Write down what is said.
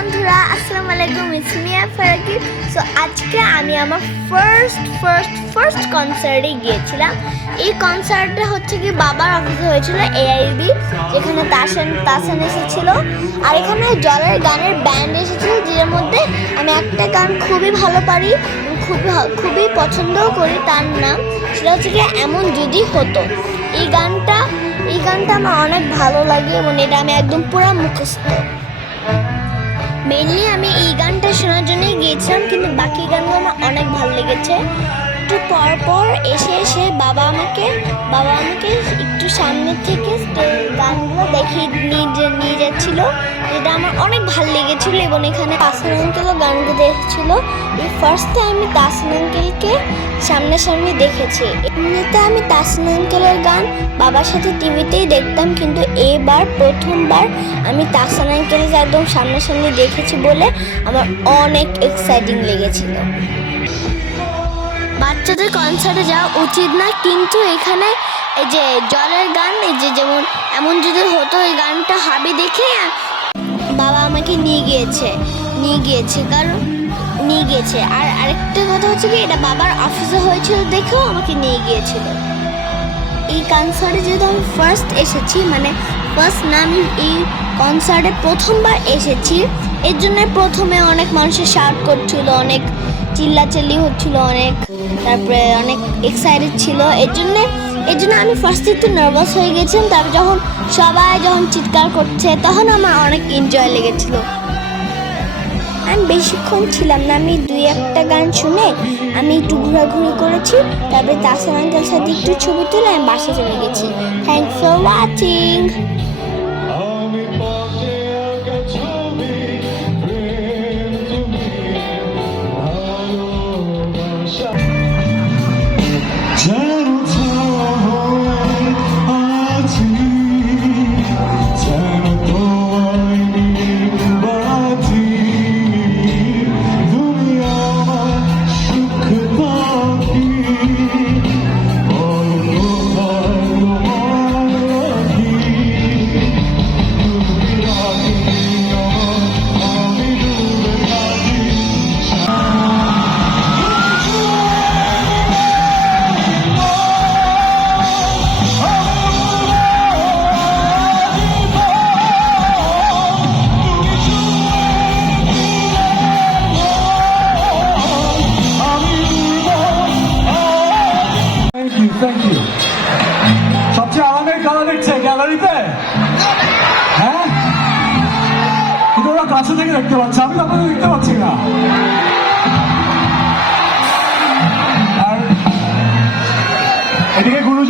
বন্ধুরা, আসসালামু আলাইকুম। It's me ফারাকি। সো আজকে আমি আমার ফার্স্ট কনসার্টে গিয়েছিলাম। এই কনসার্টটা হচ্ছে কি বাবার অফিসে হয়েছিল, AIB, যেখানে তাসান এসেছিল। আর এখানে জলের গানের ব্যান্ড এসেছিল, যের মধ্যে আমি একটা গান খুবই ভালো পারি, খুবই পছন্দও করি। তার নাম সেটা হচ্ছে কি এমন যদি হতো। এই গানটা আমার অনেক ভালো লাগে এবং এটা আমি একদম পুরো মুখস্থ। মেনলি আমি এই গানটা শোনার জন্যই গিয়েছিলাম, কিন্তু বাকি গানগুলো আমার অনেক ভালো লেগেছে। একটু পর এসে বাবা আমাকে একটু সামনে থেকে গানগুলো দেখিয়ে নিয়ে যাচ্ছিলো, যেটা আমার অনেক ভালো লেগেছিলো। এবং এখানে তাসান আঙ্কেলও গান গেতে এসেছিলো। এই ফার্স্ট টাইম আমি তাসান আঙ্কেলকে সামনাসামনি দেখেছি। এমনিতে আমি তাসান আঙ্কেলের গান বাবার সাথে টিভিতেই দেখতাম, কিন্তু এবার প্রথমবার আমি তাসান আঙ্কেলকে একদম সামনাসামনি দেখেছি বলে আমার অনেক এক্সাইটিং লেগেছিল। বাচ্চাদের কনসার্টে যাওয়া উচিত না, কিন্তু এখানে এই যে জলের গান, এই যে যেমন এমন যদি হতো, এই গানটা হবে দেখে বাবা আমাকে নিয়ে গিয়েছে। আর আরেকটা কথা হচ্ছে কি, এটা বাবার অফিসে হয়েছিল দেখেও আমাকে নিয়ে গিয়েছিল। এই কনসার্টে যেহেতু আমি ফার্স্ট এসেছি, মানে ফার্স্ট না, আমি এই কনসার্টে প্রথমবার এসেছি, এর জন্য প্রথমে অনেক মানুষের শাউট করছিল, অনেক চিল্লাচিল্লি হচ্ছিল, তারপরে অনেক এক্সাইটেড ছিল। এর জন্য আমি ফার্স্টে একটু নার্ভাস হয়ে গেছিলাম। তারপর সবাই যখন চিৎকার করছে, তখন আমার অনেক এনজয় লেগেছিল। আমি বেশিক্ষণ ছিলাম না, আমি 2-1টা গান শুনে আমি একটু ঘোরাঘুরি করেছি। তারপরে তাসান আঙ্কেল সাথে একটু ছবি তুলে আমি বাসে চলে গেছি। Thanks for watching. Thank you. সবচেয়ে আরামের খেলা দেখছে গ্যালারিতে, হ্যাঁ, কিন্তু ওরা কাছে থেকে দেখতে পাচ্ছে, আমি তো আপনাদের দেখতে পাচ্ছি না। আর এদিকে গুরুজন